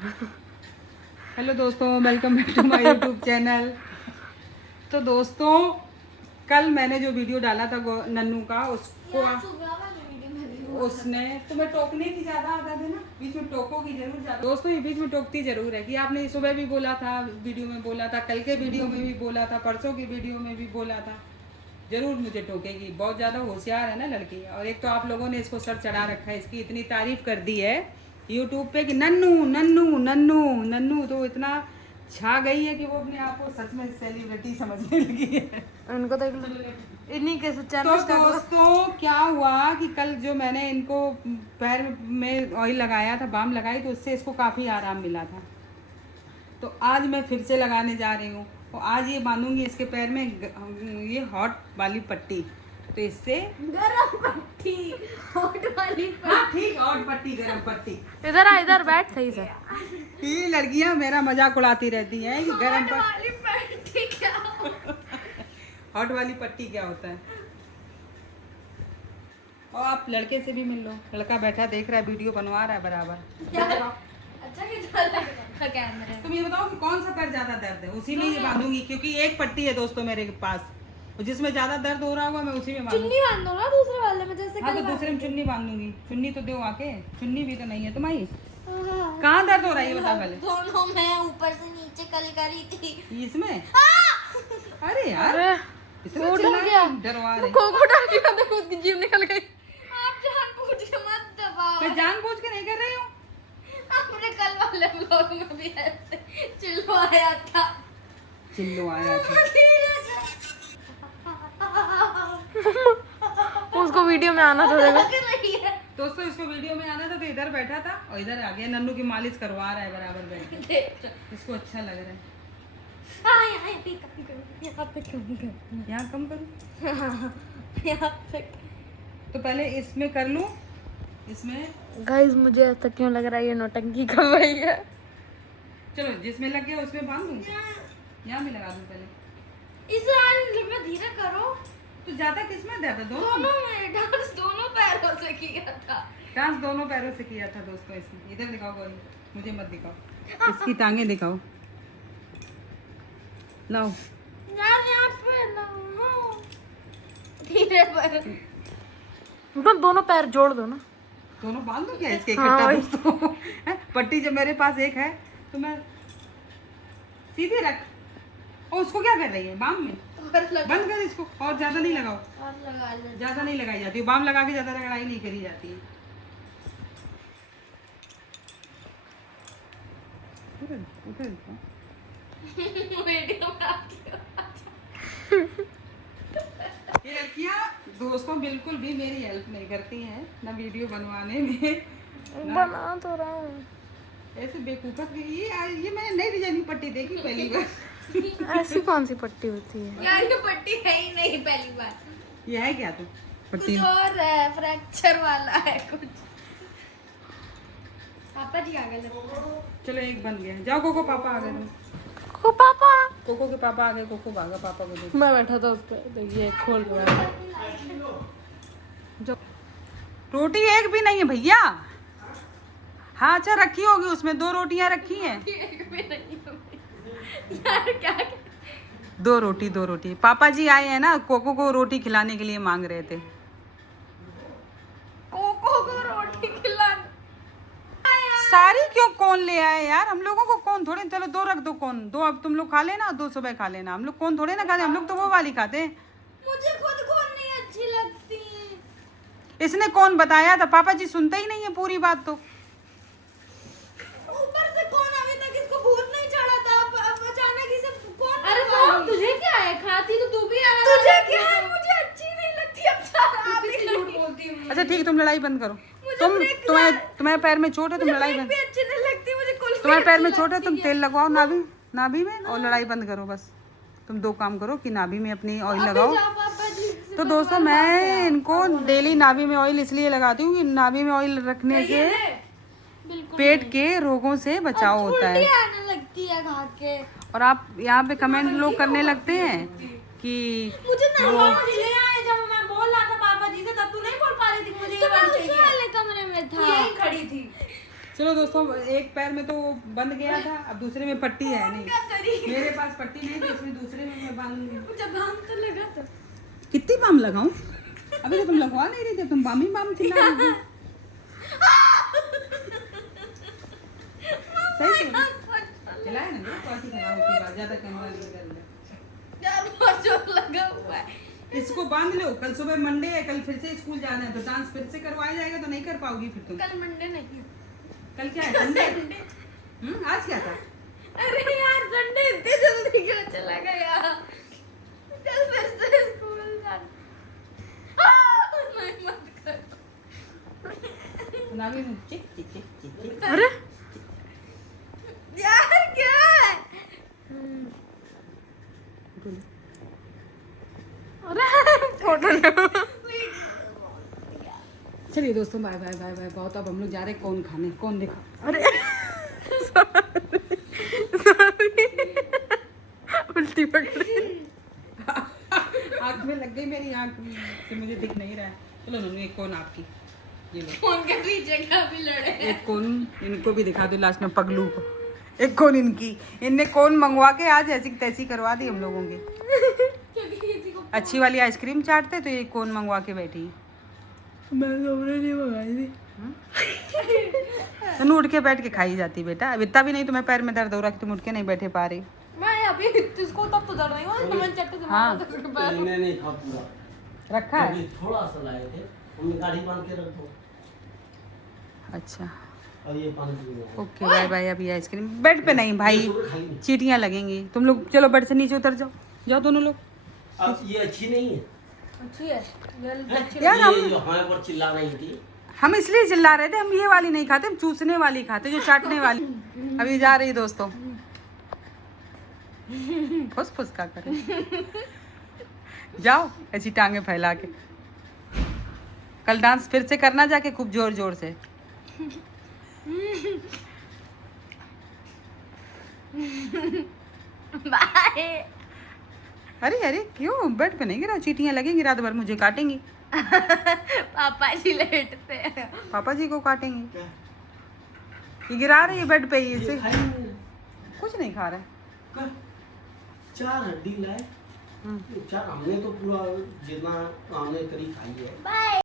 Hello दोस्तों, welcome back to my YouTube channel. तो दोस्तों, कल मैंने जो वीडियो डाला था नन्नू का, उसने तुम्हें टोकने की ज़्यादा आदत है ना, बीच में टोकोगी जरूर ज़्यादा। दोस्तों, ये बीच में टोकती जरूर है कि आपने सुबह भी बोला था, वीडियो में बोला था, कल के वीडियो में भी बोला था, परसों की वीडियो में भी बोला था, जरूर मुझे टोकेगी। बहुत ज़्यादा होशियार है ना लड़की। और एक तो आप लोगों ने इसको सर चढ़ा रखा है, इसकी इतनी तारीफ कर दी है यूट्यूब पे कि नन्नू नन्नू नन्नू नन्नू, तो इतना छा गई है कि वो अपने आप को सच में सेलिब्रिटी समझने लगी है। उनको तो इन्हीं के तो दोस्तों, क्या हुआ कि कल जो मैंने इनको पैर में ऑयल लगाया था, बाम लगाई, तो उससे इसको काफ़ी आराम मिला था। तो आज मैं फिर से लगाने जा रही हूँ और आज ये बांधूंगी इसके पैर में ये हॉट वाली पट्टी। तो इससे गरम पट्टी, हॉट वाली पट्टी। हाँ ठीक, हॉट पट्टी, गरम पट्टी। इधर आ, इधर बैठ सही से। ये लड़कियां मेरा मजाक उड़ाती रहती हैं कि गरम वाली पट्टी क्या? हॉट वाली पट्टी क्या होता है। और आप लड़के से भी मिल लो, लड़का बैठा देख रहा है, वीडियो बनवा रहा है बराबर। अच्छा कितना लग रहा है कैमरे। तुम ये बताओ कि कौन सा पैर ज्यादा दर्द है, उसी में ये बांधूंगी, क्योंकि एक पट्टी है दोस्तों मेरे पास, जिसमें ज्यादा दर्द हो रहा होगा मैं उसी में बांधूंगी। चुन्नी बांध दो ना दूसरे वाले में, जैसे हाँ, तो दूसरे में चुन्नी बांधूंगी। चुन्नी तो दो आके, चुन्नी भी तो नहीं है तुम्हारी। कहाँ दर्द हो रहा है ये बता पहले। दोनों में ऊपर से नीचे कल करी थी इसमें। अरे यार, अरे इतना वो डर चिल्ला गया। डरवा रहे। कोको डाल दिया तो खुद की जीभ निकल गई। आप जानबूझ के मत दबाओ। मैं जानबूझ के नहीं कर रही हूँ। आपने कल वाले ब्लॉग में भी ऐसे चिल्लाया था। चिल्लवाया था। उसको वीडियो में आना था लग रही है। दोस्तों, इसको वीडियो में आना था तो इधर बैठा था और इधर आ गया। नन्नू की मालिश करवा रहा है बराबर बैठ के। देख। इसको अच्छा लग रहा है। यहाँ पे कम करो, यहाँ पे कम करो, यहाँ कम करूँ, यहाँ पे। तो पहले इसमें कर लूँ, इसमें। गाइस मुझे ऐसा क्यों लग रहा है ये नौटंकी कर रही है। चलो, जिसमें लग गया उसमें बांध दूँ, यहाँ भी लगा दूँ पहले। इस आने में धीरे करो। तो ज्यादा किसमें दर्द है? दोनों दोनों में डांस दोनों पैरों से किया था। डांस दोनों पैरों से किया था दोस्तों इसने। इधर दिखाओ गौरी, मुझे मत दिखाओ, इसकी टांगे दिखाओ। लाओ। यार यहाँ पे ना धीरे पर। तो दोनों पैर जोड़ दो ना। दोनों बांध दो क्या इसके हाँ, इकट्ठा वही। दोस्तों। पट्टी जब मेरे पास एक है तो मैं सीधे रख। और उसको क्या कर रही है बाम में? बंद कर इसको, और ज्यादा नहीं लगाओ। और लगा ले। ज्यादा नहीं लगाई जाती, बाम लगा के ज्यादा रगड़ाई नहीं करी जाती है। वीडियो में आती ये लड़कियां दोस्तों बिल्कुल भी मेरी हेल्प नहीं करती हैं, ना वीडियो बनवाने में, बना तो रहा हूँ। ऐसे बेवकूफ़ा की। ये मैंने नई डिजाइनिंग पट्टी देखी पहली बार। ऐसी कौन सी पट्टी होती है? यार ये पट्टी है ही नहीं पहली बार। ये है क्या तो पट्टी? कुछ और है, फ्रैक्चर वाला है कुछ। पापा जी आ गए। चलो, एक बन गया। जाओ, कोको पापा आ गए। को पापा। कोको के पापा आ गए। कोको भागा पापा को देख। मैं बैठा था उस पे, तो ये खोल के बैठा। जो रोटी एक भी नहीं है भैया। हाँ अच्छा, रखी होगी उसमें 2 रोटियां रखी हैं। एक भी नहीं है। यार क्या 2 रोटी। पापा जी आए हैं ना, कोको को रोटी खिलाने के लिए मांग रहे थे। कोको को रोटी खिला। सारी क्यों कौन ले आए यार? हम लोगों को कौन थोड़े। चलो 2 रख दो। कौन 2 अब तुम लोग खा लेना, 2 सुबह खा लेना। हम लोग कौन थोड़े ना खाते, हम लोग तो वो वाली खाते हैं। मुझे खुद को नहीं अच्छी लगती। इसने कौन बताया था? पापा जी सुनते ही नहीं है पूरी बात। तो ऊपर से कौन अभी तक इसको भूत नहीं चढ़ा था, अब अचानक इसे कौन? अरे तो तुझे क्या है, खाती तो तू भी आ। तुझे क्या है? मुझे अच्छी नहीं लगती। अब सारा आप ही झूठ बोलती हूँ। अच्छा ठीक, तुम लड़ाई बंद करो। तुम्हारे पैर में चोट है, तुम लड़ाई बंद। भी अच्छी नहीं लगती मुझे। कुल्फी तुम्हारे पैर में चोट है, तुम तेल लगवाओ नाभि में, और लड़ाई बंद करो। बस तुम 2 काम करो कि नाभि में अपनी ऑयल लगाओ। तो दोस्तों, मैं इनको डेली नाभि में ऑयल इसलिए लगाती हूँ कि नाभि में ऑयल रखने से पेट के रोगों से बचाव होता है। आने लगती है खा के। और आप यहाँ पे कमेंट लोग करने लगते हैं कि मुझे वो ले आए। जब मैं बोल रहा था पापा जी से, तब तू नहीं बोल पा रही थी मुझे। तो मैं उस वाले कमरे में था, यही खड़ी थी। चलो दोस्तों, एक पैर में तो बंद गया था, अब दूसरे में पट्टी है नहीं। क्या करी? मेरे पास पट्टी नहीं थी, इसमें दूसरे में मैं बांधूंगी। मुझे बाम तो लगा तो। कितनी बाम लगाऊं? अभी तो तुम लगवा नहीं रही थी, तुम बाम ही बाम चिल्ला रही थी। सही से चलाए ना, क्वालिटी खराब होती है, ज्यादा कैमरा नहीं कर। यार बहुत जोर लगा हुआ है। इसको बांध लो, कल सुबह मंडे है, कल फिर से स्कूल जाना है, तो डांस फिर से करवाया जाएगा तो नहीं कर पाओगी फिर तुम। कल मंडे नहीं। कल क्या है? संडे। आज क्या था? अरे यार संडे इतनी जल्दी क्यों चला गया? कल फिर से स्कूल जाना। नहीं मत कर। नावी में चिक चिक चिक चिक चिक। अरे यार क्या है? अरे फोटो चलिए दोस्तों, बाय बाय बाय बाय, बहुत। अब हम लोग जा रहे हैं कौन खाने, कौन देखा। अरे उल्टी पकड़ी। आँख में लग गई, मेरी आँख से मुझे दिख नहीं रहा है। चलो नन्नू, एक कौन आपकी, ये लो। फोन के पीछे का भी लड़े। एक कौन इनको भी दिखा दो लास्ट में, पगलू को। एक कौन इनकी, इनने कौन मंगवा के आज ऐसी तैसी करवा दी हम लोगों की। क्योंकि किसी को अच्छी वाली आइसक्रीम चाटते तो ये कौन मंगवा के बैठी। मैं कमरे नहीं मंगाई थी। तनु उठ के बैठ के खाई जाती बेटा, अब इतना भी नहीं तुम्हें पैर में दर्द हो रहा कि तुम उठ के नहीं बैठे पा रही। मैं अभी इसको तब तो डर रही हूँ, मैं चट्टू से हाँ। मार दूँ बार। इन्हें नहीं खा पूरा, रखा है? अभी थोड़ा सा लाए थे, हमने गाड़ी बांध के रख दो। अच्छा और ये पानी पी लो। Okay, bye bye. अभी आइसक्रीम बेड पे नहीं भाई, ये सुबह खाई नहीं। चींटियां लगेंगी। तुम लोग चलो बेड से नीचे उतर जाओ, जाओ दोनों लोग। अब ये अच्छी नहीं है। अच्छी है यार ये जो हमारे पर चिल्ला रही थी, हम इसलिए चिल्ला रहे थे, हम ये वाली नहीं खाते, हम चूसने वाली खाते, जो चाटने वाली। अभी जा रही दोस्तों, फुस फुस का करें। जाओ ऐसी टांगे फैला के। कल डांस फिर से करना जाके, खूब जोर जोर से। बाय। अरे अरे क्यों बेड पे नहीं गिरा? चींटियां लगेंगी रात भर, मुझे काटेंगी। पापा जी लेटते हैं। पापा जी को काटेंगी। क्या? ये गिरा रही है बेड पे ही, ये इसे खाई नहीं। कुछ नहीं खा रहा है। क्या? 4 हड्डी लाए, 4 हमने तो पूरा जितना हमने करी खाई है। बाय।